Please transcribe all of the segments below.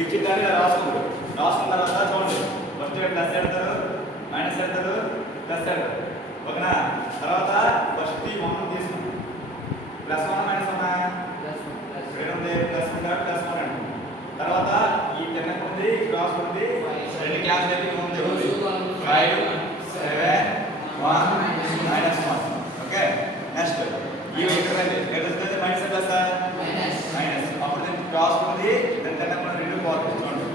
ఇచ్చిన దాన్ని రాసుకుంటారు. రాసుకున్న తర్వాత చూడండి ఫస్ట్ ప్లస్ పెడతారు, మైనస్ పెడతారు, ప్లస్ పెడతారు. ఓకేనా? తర్వాత ఫస్ట్ ఈ 1 తీసుకుంటాం. ప్లస్ 1 మైనస్ 1 ప్లస్ 1 ప్లస్ 1 అండి. తర్వాత ఈ 10 ఉంది క్రాస్ ఉంది, రెండు క్యాన్సిల్ అయితే ఉంది 5 7 1 మైనస్ 1. ఓకే, నెక్స్ట్ ఈ ఇక్కడ మైనస్ ప్లస్ మైనస్, అప్పుడు దీనికి క్రాస్ ఉంది, దాని 10 రెండు పోతుంది. చూడండి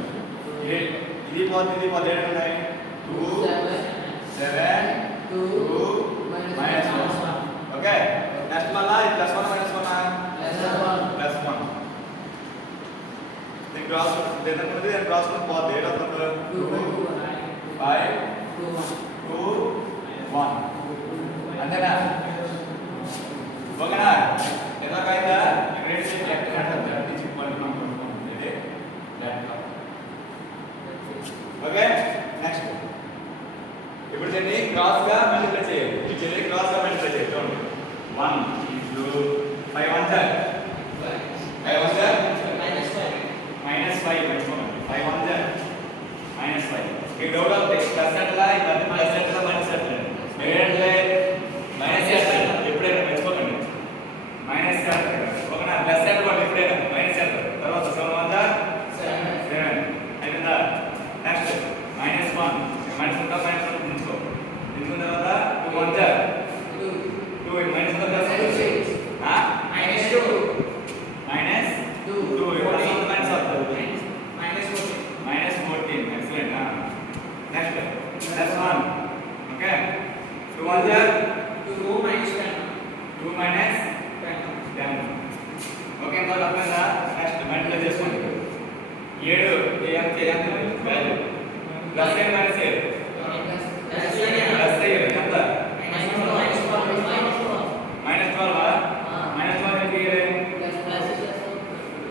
ఇది పోతుంది, ఇది పోతుంది. ఏడు ఉన్నాయి 2 7 2 మైనస్ 1. ఓకే, నెక్స్ట్ మళ్ళీ ప్లస్ 1 మైనస్ 1 ప్లస్ 1. దీని క్రాస్ ఉంది, దాని క్రాస్ పోతుంది. ఏడు అవుతుంది 2 5 2 1. అంతేనా? ఓకేనా? ఎలాగైతే గ్రేడ్ షేప్ లెఫ్ట్ హ్యాండ్ అంటారు, ఇది ఇది లెఫ్ట్. ఓకే, నెక్స్ట్ ఇప్పుడు దీన్ని క్రాస్ గా మల్టిప్లై చేయాలి. ఈ చెల్లి క్రాస్ గా మల్టిప్లై చేయాలి. చూడండి 1 ఇంటూ 5 1 సార్ 5 1 సార్ మైనస్ 5 మర్చిపోండి. 5 1 సార్ మైనస్ 5. ఈ డౌట్ అవుతుంది ప్లస్ అట్లా ఇవన్నీ ప్లస్ అట్లా మైనస్ అట్లా ఏంటంటే మైనస్ చేస్తారు ఎప్పుడైనా మర్చిపోకండి. మైనస్ చేస్తారు. ఓకేనా? ప్లస్ అనుకోండి ఎప్పుడైనా మైనస్ చేస్తారు. తర్వాత 7 1 7 అయిపోయిందా? నెక్స్ట్ మైనస్ 1 మైనస్ ఉంటా మైనస్ 1 తీసుకో. తీసుకున్న తర్వాత 2 1 2 minus 1 plus minus 2 minus 2 plus minus అవుతుంది minus 14. Excellent. Next plus 1. Okay, 2 1 2 minus 10 2 minus 10. Okay, ఇంకా అర్థమైందా? నెక్స్ట్ మల్టిప్లై చేసుకోండి. 7 ఏం value plus a minus a plus a ఎంత మైనస్ 12 మైనస్ 12 ఏంటి?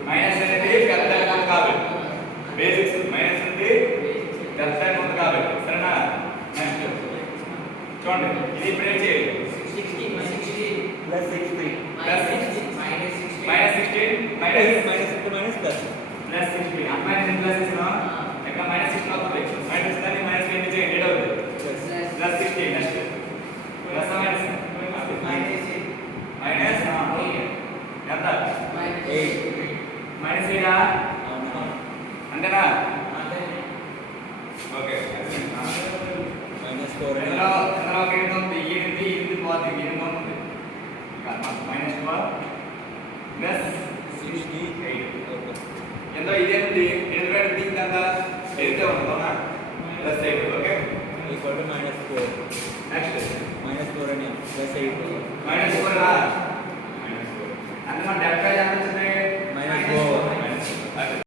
మైనస్ అనేది పెద్ద అకౌంట్ కాబట్టి బేసిక్స్ మైనస్ ఉంది పెద్ద అకౌంట్ కాబట్టి. సరేనా? నెక్స్ట్ చూడండి ఇది ఇప్పుడు ఏం చేయాలి? 16 plus 16 plus minus 16 minus plus plus 16. Minus plus ఇస్తున్నాం ఇక్కడ మైనస్ 16 అవుతుంది. మైనస్ దాన్ని మైనస్ ఏంటి చేయండి? ఏడ్ అవుతుంది plus 16. Next plus minus minus ఎంత 8 మైనస్ 8 అంతేనా? ఓకే, మైనస్ 4 ఎలా ఏంటంటే 8 పోతుంది 8 పోతుంది మైనస్ 12 ప్లస్ 68. ఎంత ఇదేంటి? ఎందుకంటే దీనికి అంతా ఎంత ఉంటుందా? Plus 8. Okay, equal to minus 4. Next minus 4 అని ప్లస్ 8 మైనస్ 4 మైనస్ 4 అంటే మన డెల్టా